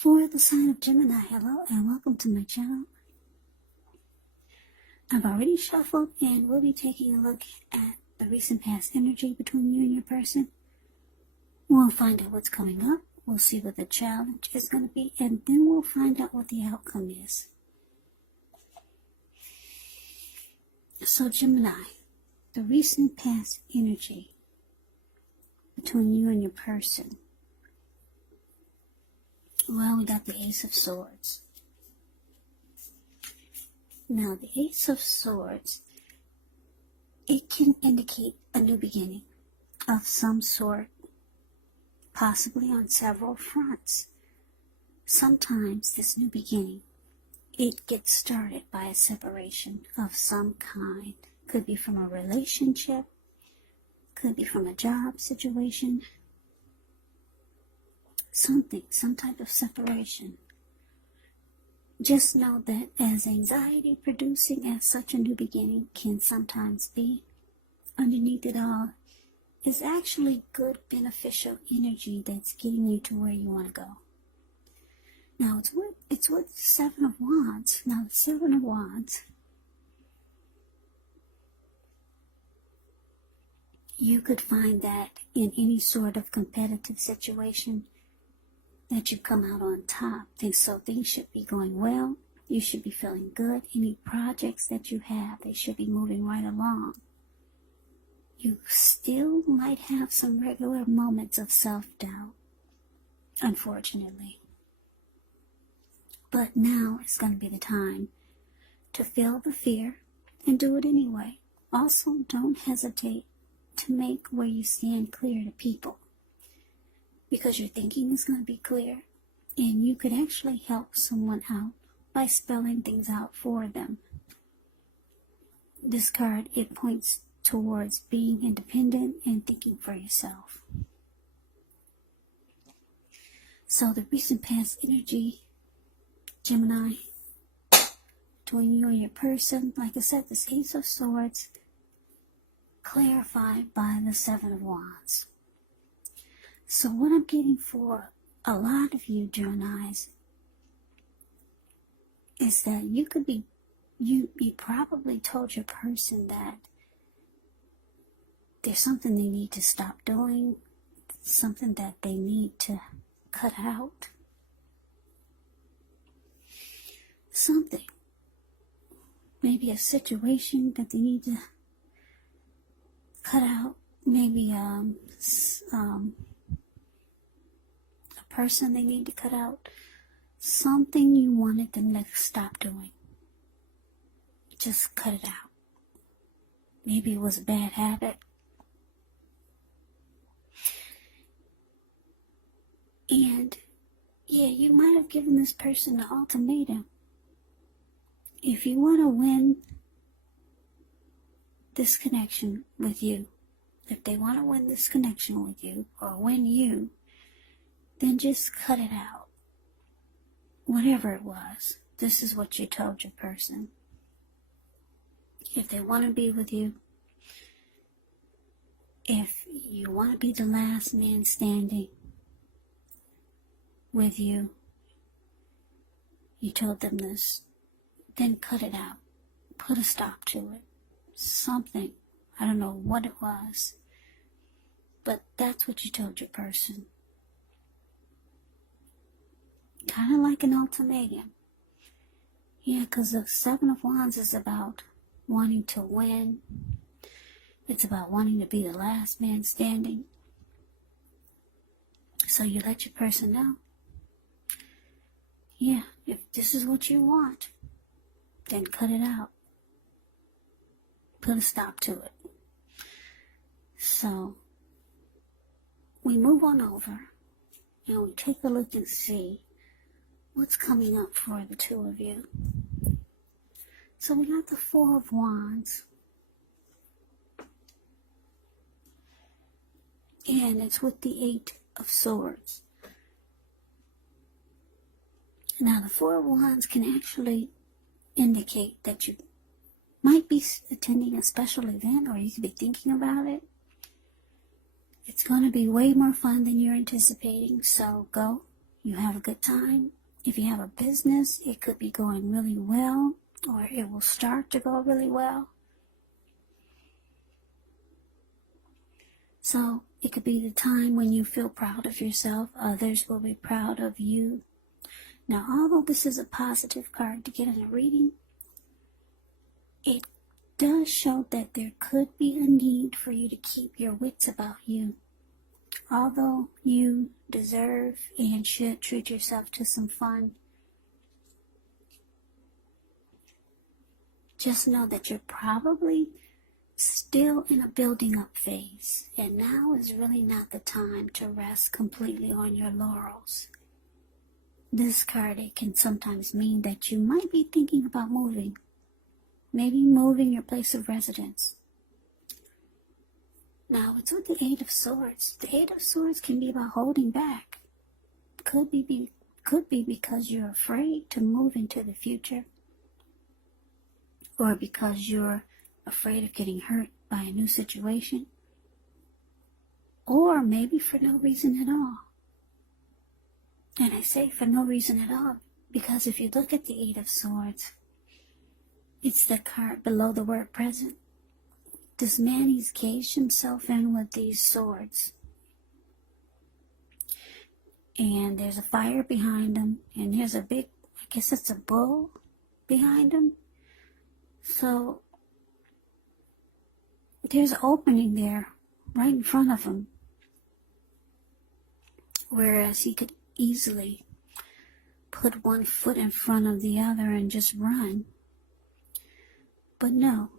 For the sign of Gemini, hello and welcome to my channel. I've already shuffled and we'll be taking a look at the recent past energy between you and your person. We'll find out what's coming up, we'll see what the challenge is going to be, and then we'll find out what the outcome is. So Gemini, the recent past energy between you and your person. Well, we got the Ace of Swords. Now, the Ace of Swords, it can indicate a new beginning of some sort, possibly on several fronts. Sometimes this new beginning, it gets started by a separation of some kind. Could be from a relationship, could be from a job situation, something, some type of separation. Just know that as anxiety producing as such a new beginning can sometimes be, underneath it all is actually good beneficial energy that's getting you to where you want to go. Now it's with the Seven of Wands. Now the Seven of Wands, you could find that in any sort of competitive situation that you come out on top. So things should be going well. You should be feeling good. Any projects that you have, they should be moving right along. You still might have some regular moments of self-doubt, unfortunately. But now is going to be the time to feel the fear and do it anyway. Also, don't hesitate to make where you stand clear to people, because your thinking is going to be clear, and you could actually help someone out by spelling things out for them. This card, it points towards being independent and thinking for yourself. So the recent past energy, Gemini, between you and your person, like I said, this Ace of Swords, clarified by the Seven of Wands. So what I'm getting for a lot of you Geminis is that you could be, you probably told your person that there's something they need to stop doing, something that they need to cut out. Something. Maybe a situation that they need to cut out. Maybe a person they need to cut out. Something you wanted them to stop doing. Just cut it out. Maybe it was a bad habit. And yeah, you might have given this person an ultimatum. If you want to win this connection with you, if they want to win this connection with you or win you, then just cut it out. Whatever it was, this is what you told your person. If they want to be with you, if you want to be the last man standing with you, you told them this, then cut it out. Put a stop to it. Something. I don't know what it was, but that's what you told your person. Kind of like an ultimatum. Yeah, because the Seven of Wands is about wanting to win. It's about wanting to be the last man standing. So you let your person know. Yeah, if this is what you want, then cut it out. Put a stop to it. So we move on over and we take a look and see what's coming up for the two of you. So we got the Four of Wands. And it's with the Eight of Swords. Now the Four of Wands can actually indicate that you might be attending a special event, or you could be thinking about it. It's going to be way more fun than you're anticipating, so go. you have a good time. If you have a business, it could be going really well, or it will start to go really well. So it could be the time when you feel proud of yourself. Others will be proud of you. Now, although this is a positive card to get in a reading, it does show that there could be a need for you to keep your wits about you. Although you deserve and should treat yourself to some fun, just know that you're probably still in a building up phase, and now is really not the time to rest completely on your laurels. This card, it can sometimes mean that you might be thinking about moving, maybe moving your place of residence. Now, it's with the Eight of Swords. The Eight of Swords can be about holding back. Could be because you're afraid to move into the future, or because you're afraid of getting hurt by a new situation, or maybe for no reason at all. And I say for no reason at all because if you look at the Eight of Swords, it's the card below the word present. This man, he's caged himself in with these swords, and there's a fire behind him, and here's a big, I guess it's a bull behind him. So there's an opening there right in front of him, whereas he could easily put one foot in front of the other and just run. But no,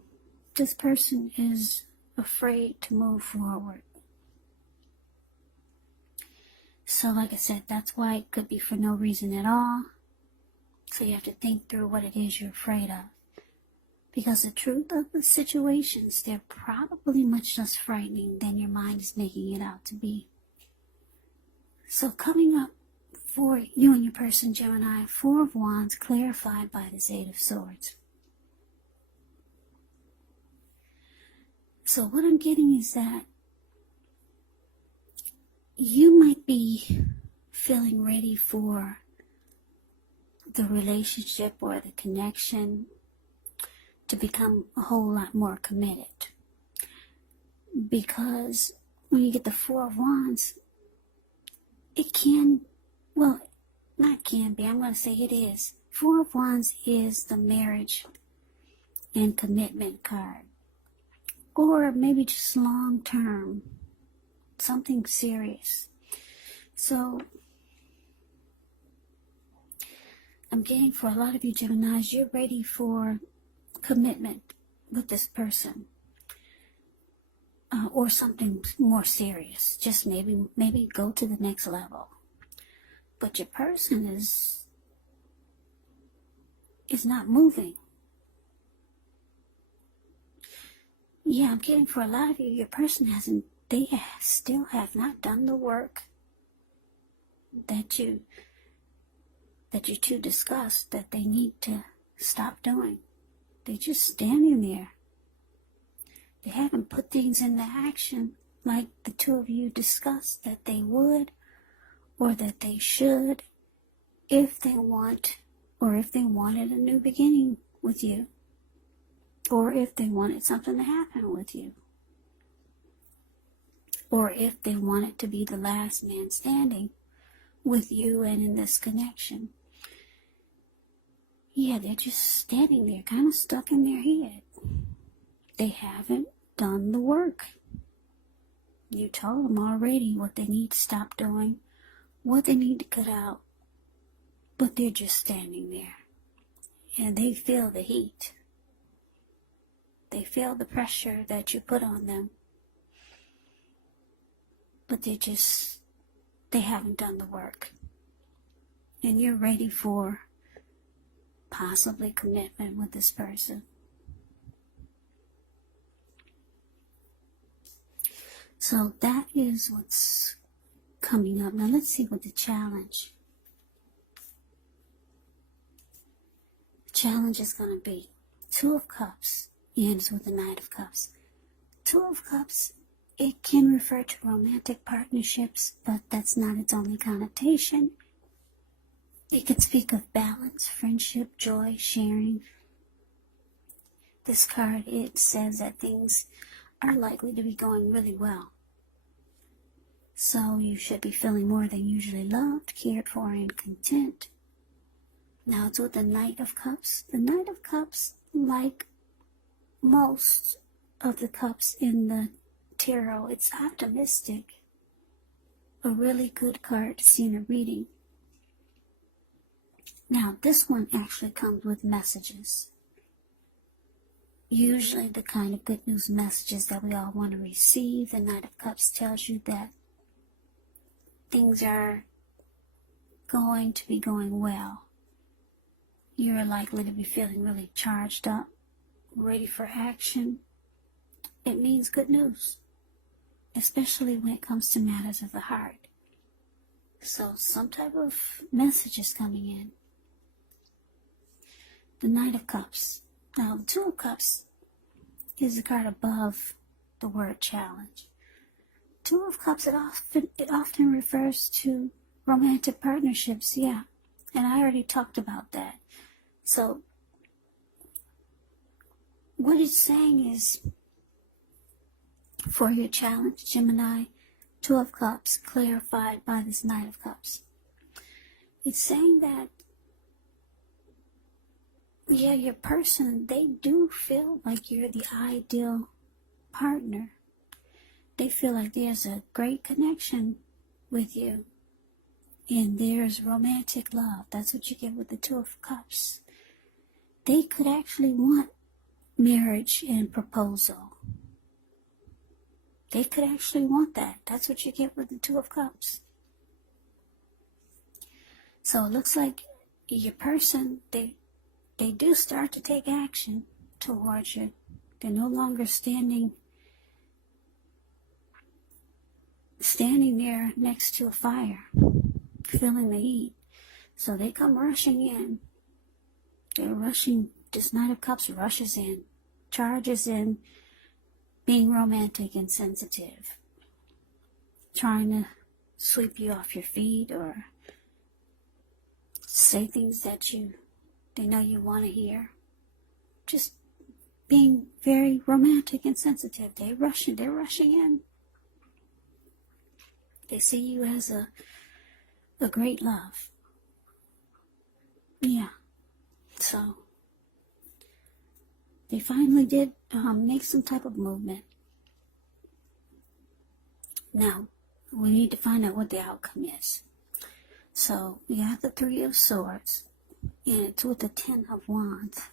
this person is afraid to move forward. So like I said, that's why it could be for no reason at all. So you have to think through what it is you're afraid of. Because the truth of the situations, they're probably much less frightening than your mind is making it out to be. So coming up for you and your person, Gemini, Four of Wands clarified by this Eight of Swords. So what I'm getting is that you might be feeling ready for the relationship or the connection to become a whole lot more committed. Because when you get the Four of Wands, it can, well, not can be, I'm going to say it is. Four of Wands is the marriage and commitment card. Or maybe just long term, something serious. So I'm getting for a lot of you Geminis, you're ready for commitment with this person, or something more serious. Just maybe go to the next level. But your person is not moving. Yeah, I'm getting for a lot of you, your person still have not done the work that you two discussed that they need to stop doing. They're just standing there. They haven't put things into action like the two of you discussed that they would or that they should if they want, or if they wanted a new beginning with you, or if they wanted something to happen with you, or if they wanted to be the last man standing with you and in this connection. Yeah, they're just standing there, kind of stuck in their head. They haven't done the work. You told them already what they need to stop doing, what they need to cut out, but they're just standing there. And they feel the heat. They feel the pressure that you put on them. But they haven't done the work. And you're ready for possibly commitment with this person. So that is what's coming up. Now let's see what the challenge is going to be. Two of Cups ends with the Knight of Cups. Two of Cups, it can refer to romantic partnerships, but that's not its only connotation. It could speak of balance, friendship, joy, sharing. This card, it says that things are likely to be going really well. So you should be feeling more than usually loved, cared for, and content. Now it's with the Knight of Cups. The Knight of Cups, like most of the cups in the tarot, it's optimistic. A really good card to see in a reading. Now this one actually comes with messages. Usually the kind of good news messages that we all want to receive. The Knight of Cups tells you that things are going to be going well. You're likely to be feeling really charged up, ready for action. It means good news, especially when it comes to matters of the heart. So some type of message is coming in. The Knight of Cups. Now the Two of Cups is the card above the word challenge. Two of Cups, it often refers to romantic partnerships, yeah. And I already talked about that. So what it's saying is, for your challenge, Gemini, Two of Cups, clarified by this Knight of Cups. It's saying that, yeah, your person, they do feel like you're the ideal partner. They feel like there's a great connection with you. And there's romantic love. That's what you get with the Two of Cups. They could actually want marriage and proposal. They could actually want that. That's what you get with the Two of Cups. So it looks like your person, they do start to take action towards you. They're no longer standing there next to a fire, feeling the heat. So they come rushing in. They're rushing. This Knight of Cups rushes in, charges in, being romantic and sensitive, trying to sweep you off your feet or say things that they know you want to hear. Just being very romantic and sensitive. They're rushing in. They see you as a great love. Yeah. So they finally did make some type of movement. Now, we need to find out what the outcome is. So we have the Three of Swords, and it's with the Ten of Wands.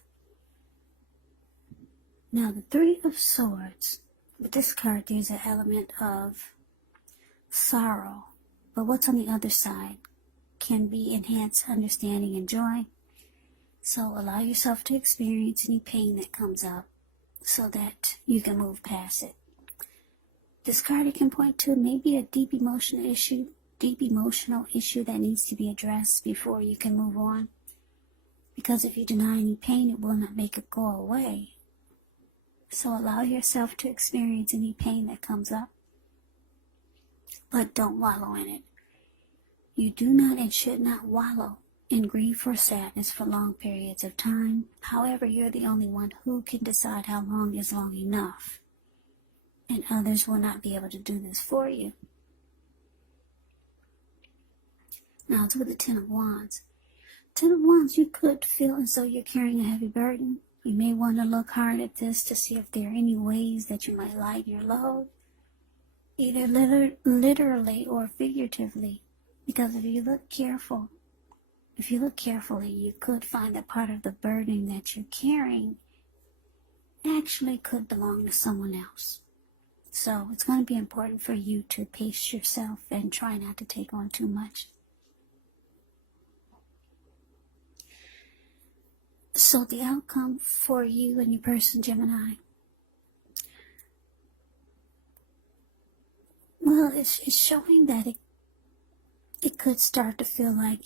Now, the Three of Swords, with this card, there's an element of sorrow. But what's on the other side can be enhanced understanding and joy. So allow yourself to experience any pain that comes up so that you can move past it. This card, it can point to maybe a deep emotional issue that needs to be addressed before you can move on. Because if you deny any pain, it will not make it go away. So allow yourself to experience any pain that comes up, but don't wallow in it. You do not and should not wallow in grief or sadness for long periods of time. However, you're the only one who can decide how long is long enough. And others will not be able to do this for you. Now it's with the Ten of Wands. Ten of Wands, you could feel as though you're carrying a heavy burden. You may want to look hard at this to see if there are any ways that you might lighten your load, either literally or figuratively. Because if you look carefully, you could find that part of the burden that you're carrying actually could belong to someone else. So it's going to be important for you to pace yourself and try not to take on too much. So the outcome for you and your person, Gemini, well, it's showing that it could start to feel like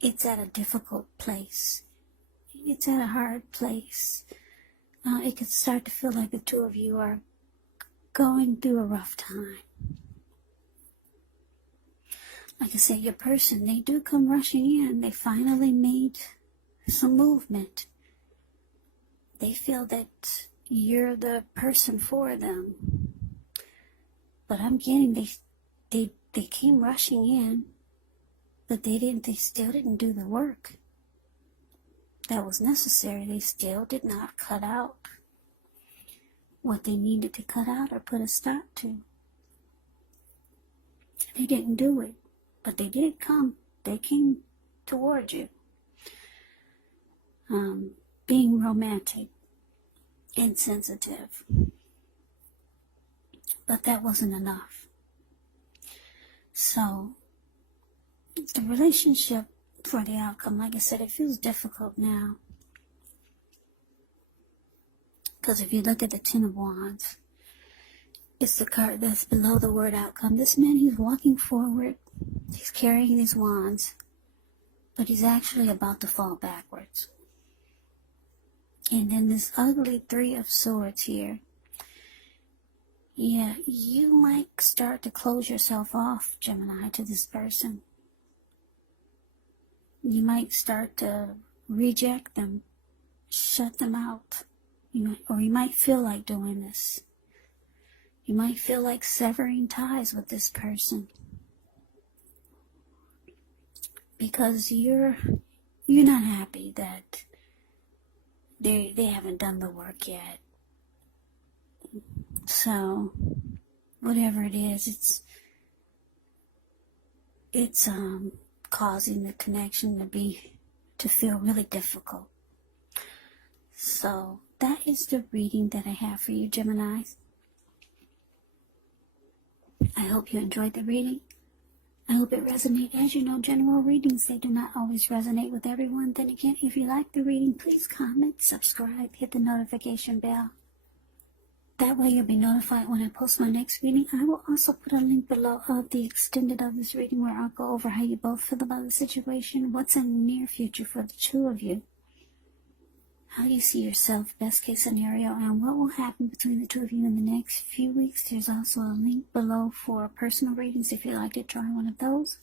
it's at a difficult place. It's at a hard place. It could start to feel like the two of you are going through a rough time. like I say, your person, they do come rushing in. They finally made some movement. They feel that you're the person for them. But I'm getting they came rushing in, but they still didn't do the work that was necessary. They still did not cut out what they needed to cut out or put a stop to. They didn't do it, but they did come. They came toward you. Being romantic, insensitive. But that wasn't enough. So, the relationship for the outcome, like I said, it feels difficult now. Because if you look at the Ten of Wands, it's the card that's below the word outcome. This man, he's walking forward. He's carrying these wands. But he's actually about to fall backwards. And then this ugly Three of Swords here. Yeah, you might start to close yourself off, Gemini, to this person. You might start to reject them, shut them out. Or you might feel like doing this. You might feel like severing ties with this person. Because you're not happy that they haven't done the work yet. So, whatever it is, it's causing the connection to feel really difficult. So, that is the reading that I have for you, Geminis. I hope you enjoyed the reading. I hope it resonated. As you know, general readings, they do not always resonate with everyone. Then again, if you like the reading, please comment, subscribe, hit the notification bell. That way you'll be notified when I post my next reading. I will also put a link below of the extended of this reading where I'll go over how you both feel about the situation, what's in the near future for the two of you, how you see yourself, best case scenario, and what will happen between the two of you in the next few weeks. There's also a link below for personal readings if you'd like to try one of those.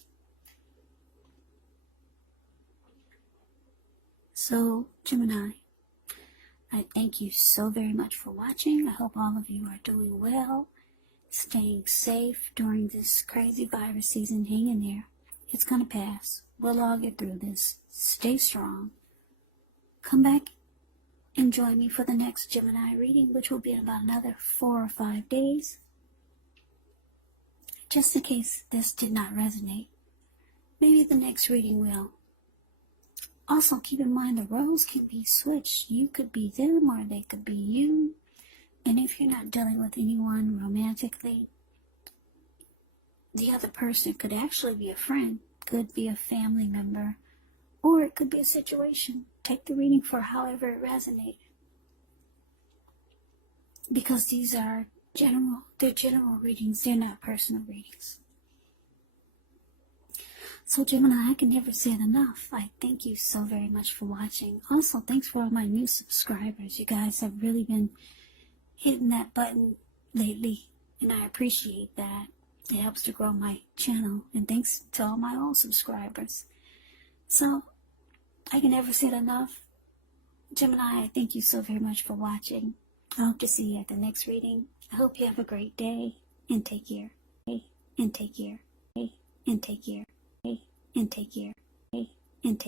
So, Gemini, I thank you so very much for watching. I hope all of you are doing well, staying safe during this crazy virus season. Hang in there. It's going to pass. We'll all get through this. Stay strong. Come back and join me for the next Gemini reading, which will be in about another 4 or 5 days. Just in case this did not resonate, maybe the next reading will. Also, keep in mind the roles can be switched. You could be them or they could be you. And if you're not dealing with anyone romantically, the other person could actually be a friend, could be a family member, or it could be a situation. Take the reading for however it resonates. Because these are they're general readings, they're not personal readings. So Gemini, I can never say it enough. I thank you so very much for watching. Also, thanks for all my new subscribers. You guys have really been hitting that button lately, and I appreciate that. It helps to grow my channel, and thanks to all my old subscribers. So, I can never say it enough. Gemini, I thank you so very much for watching. I hope to see you at the next reading. I hope you have a great day, and take care. And take care. And take care. And take care. And take